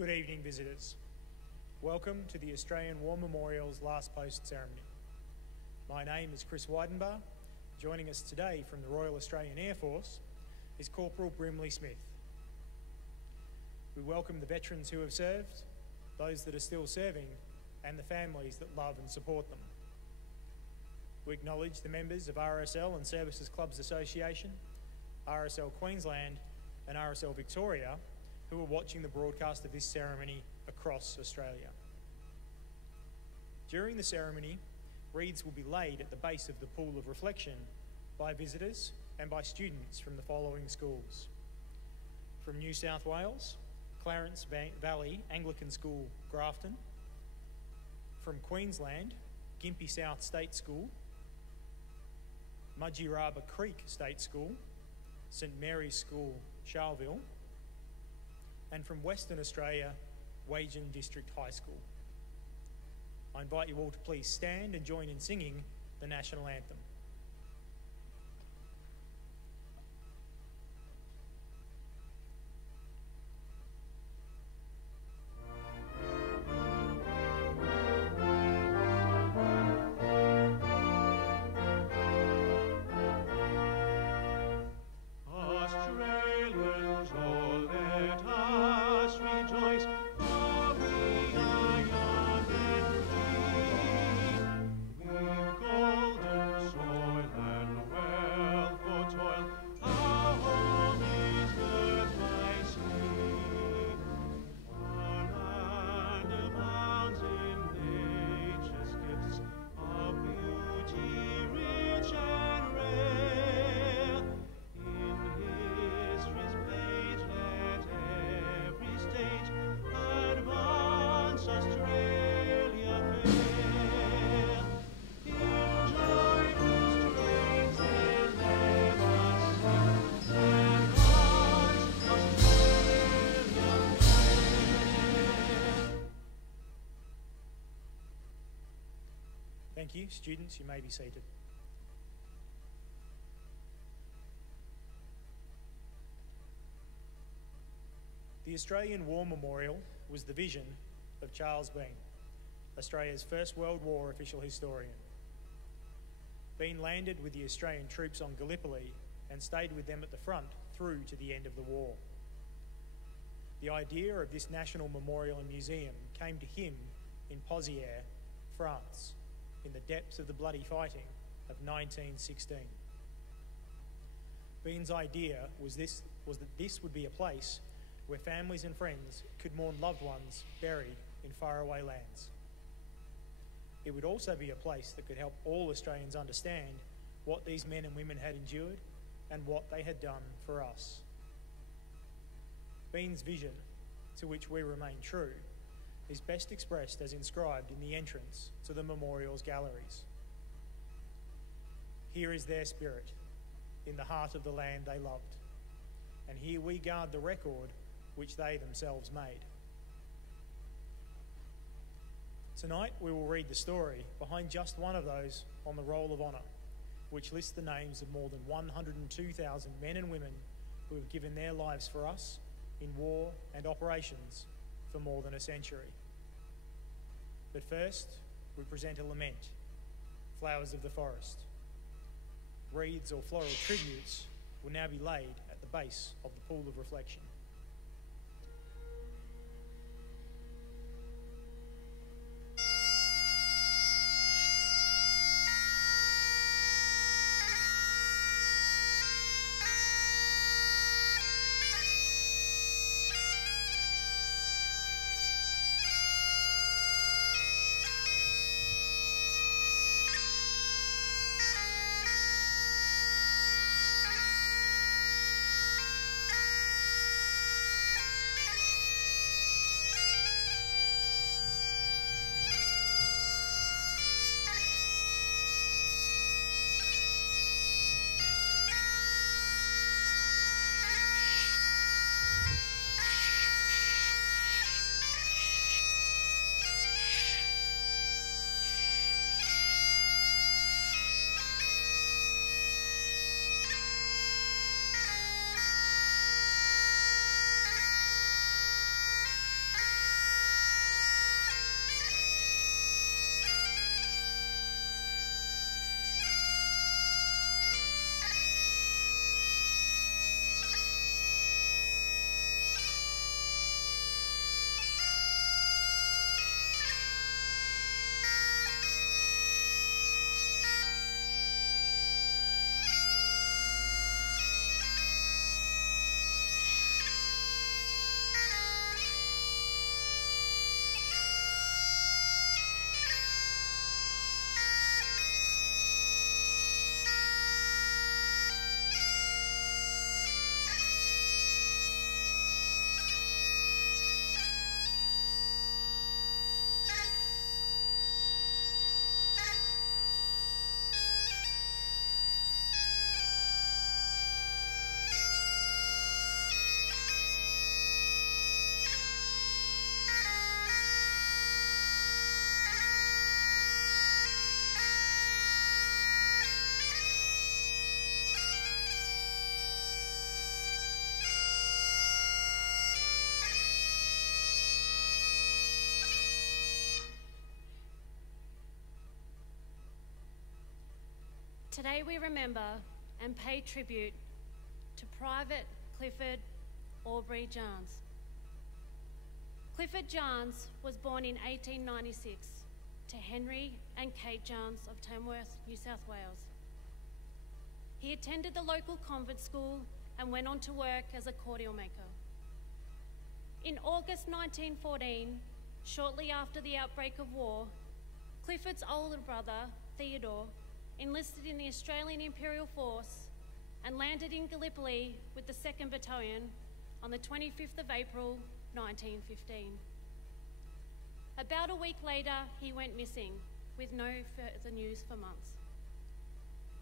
Good evening, visitors. Welcome to the Australian War Memorial's Last Post ceremony. My name is Chris Weidenbar. Joining us today from the Royal Australian Air Force is Corporal Brimley Smith. We welcome the veterans who have served, those that are still serving, and the families that love and support them. We acknowledge the members of RSL and Services Clubs Association, RSL Queensland and RSL Victoria who are watching the broadcast of this ceremony across Australia. During the ceremony, wreaths will be laid at the base of the pool of reflection by visitors and by students from the following schools. From New South Wales, Clarence Valley Anglican School, Grafton. From Queensland, Gympie South State School, Mudgeeraba Creek State School, St Mary's School, Charleville, and from Western Australia, Wagen District High School. I invite you all to please stand and join in singing the National Anthem. Thank you. Students, you may be seated. The Australian War Memorial was the vision of Charles Bean, Australia's First World War official historian. Bean landed with the Australian troops on Gallipoli and stayed with them at the front through to the end of the war. The idea of this national memorial and museum came to him in Pozières, France, in the depths of the bloody fighting of 1916. Bean's idea was that this would be a place where families and friends could mourn loved ones buried in faraway lands. It would also be a place that could help all Australians understand what these men and women had endured and what they had done for us. Bean's vision, to which we remain true, is best expressed as inscribed in the entrance to the memorial's galleries. Here is their spirit, in the heart of the land they loved, and here we guard the record which they themselves made. Tonight we will read the story behind just one of those on the Roll of Honour, which lists the names of more than 102,000 men and women who have given their lives for us in war and operations for more than a century. But first, we present a lament, Flowers of the Forest. Wreaths or floral tributes will now be laid at the base of the pool of reflection. Today we remember and pay tribute to Private Clifford Aubrey Jahns. Clifford Jahns was born in 1896 to Henry and Kate Jahns of Tamworth, New South Wales. He attended the local convent school and went on to work as a cordial maker. In August 1914, shortly after the outbreak of war, Clifford's older brother, Theodore, enlisted in the Australian Imperial Force and landed in Gallipoli with the 2nd Battalion on the 25th of April, 1915. About a week later, he went missing, with no further news for months.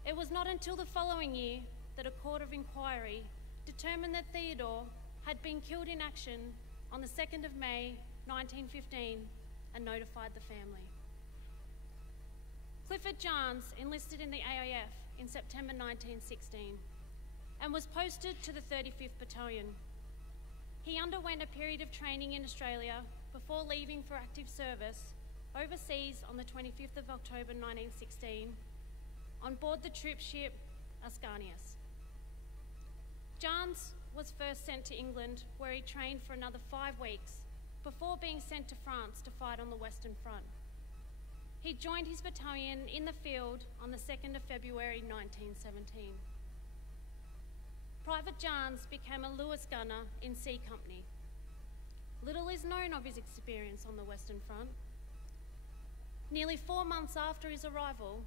It was not until the following year that a court of inquiry determined that Theodore had been killed in action on the 2nd of May, 1915, and notified the family. Clifford Jahns enlisted in the AIF in September 1916 and was posted to the 35th Battalion. He underwent a period of training in Australia before leaving for active service overseas on the 25th of October 1916 on board the troop ship Ascanius. Jahns was first sent to England, where he trained for another 5 weeks before being sent to France to fight on the Western Front. He joined his battalion in the field on the 2nd of February 1917. Private Jahns became a Lewis gunner in C Company. Little is known of his experience on the Western Front. Nearly 4 months after his arrival,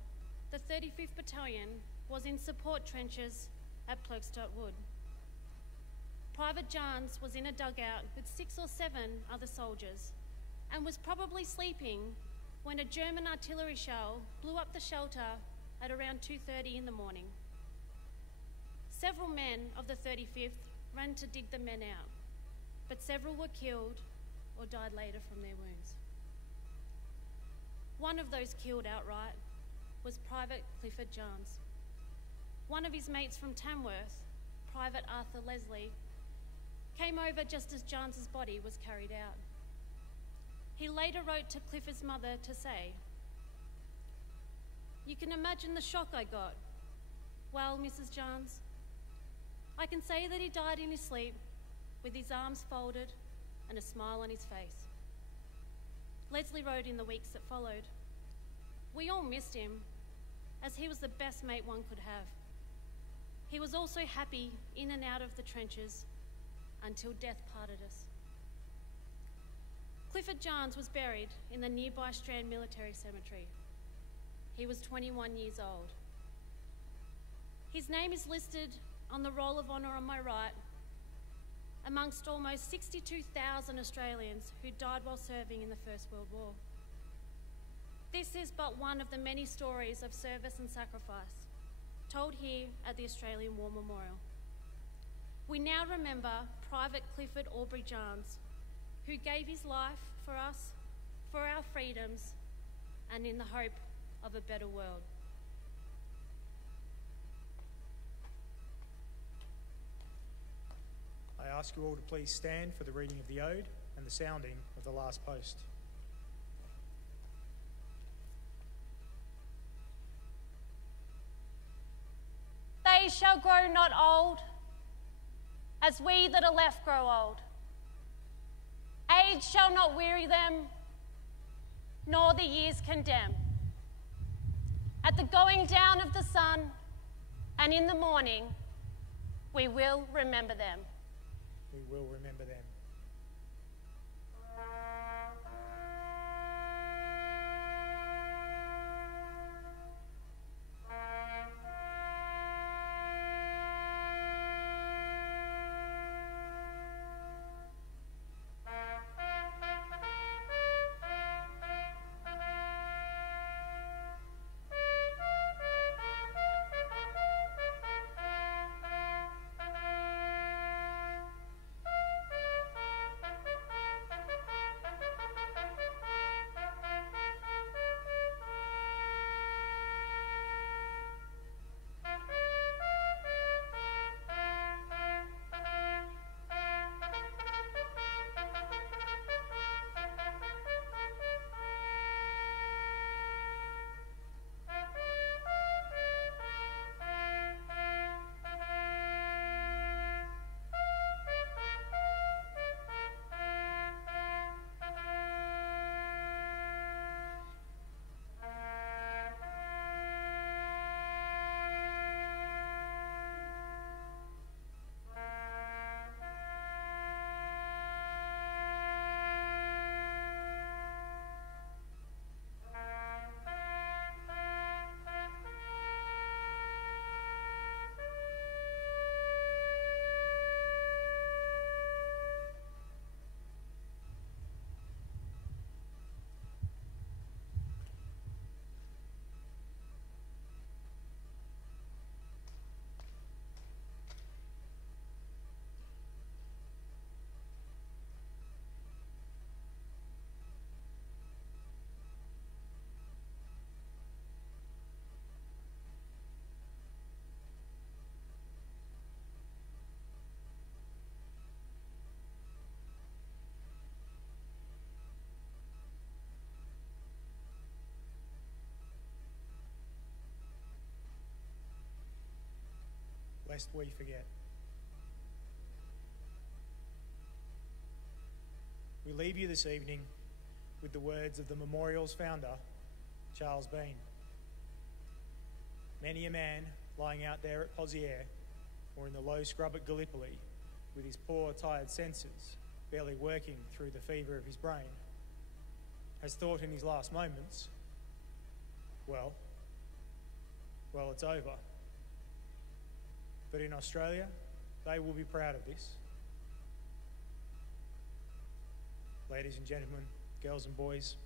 the 35th Battalion was in support trenches at Ploegstadt Wood. Private Jahns was in a dugout with 6 or 7 other soldiers and was probably sleeping when a German artillery shell blew up the shelter at around 2:30 in the morning. Several men of the 35th ran to dig the men out, but several were killed or died later from their wounds. One of those killed outright was Private Clifford Jahns. One of his mates from Tamworth, Private Arthur Leslie, came over just as Jahns' body was carried out. He later wrote to Clifford's mother to say, "You can imagine the shock I got. Well, Mrs. Jahns, I can say that he died in his sleep with his arms folded and a smile on his face." Leslie wrote in the weeks that followed, "We all missed him, as he was the best mate one could have. He was also happy in and out of the trenches until death parted us." Clifford Jahns was buried in the nearby Strand Military Cemetery. He was 21 years old. His name is listed on the Roll of Honour on my right, amongst almost 62,000 Australians who died while serving in the First World War. This is but one of the many stories of service and sacrifice told here at the Australian War Memorial. We now remember Private Clifford Aubrey Jahns, who gave his life for us, for our freedoms, and in the hope of a better world. I ask you all to please stand for the reading of the ode and the sounding of the last post. They shall grow not old, as we that are left grow old. Age shall not weary them, nor the years condemn. At the going down of the sun and in the morning, we will remember them. We will remember them. lest we forget. We leave you this evening with the words of the memorial's founder, Charles Bean. Many a man lying out there at Poziere or in the low scrub at Gallipoli with his poor, tired senses barely working through the fever of his brain has thought in his last moments, well, it's over. But in Australia, they will be proud of this. Ladies and gentlemen, girls and boys,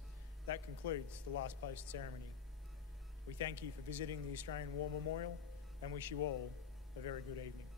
that concludes the last post ceremony. We thank you for visiting the Australian War Memorial and wish you all a very good evening.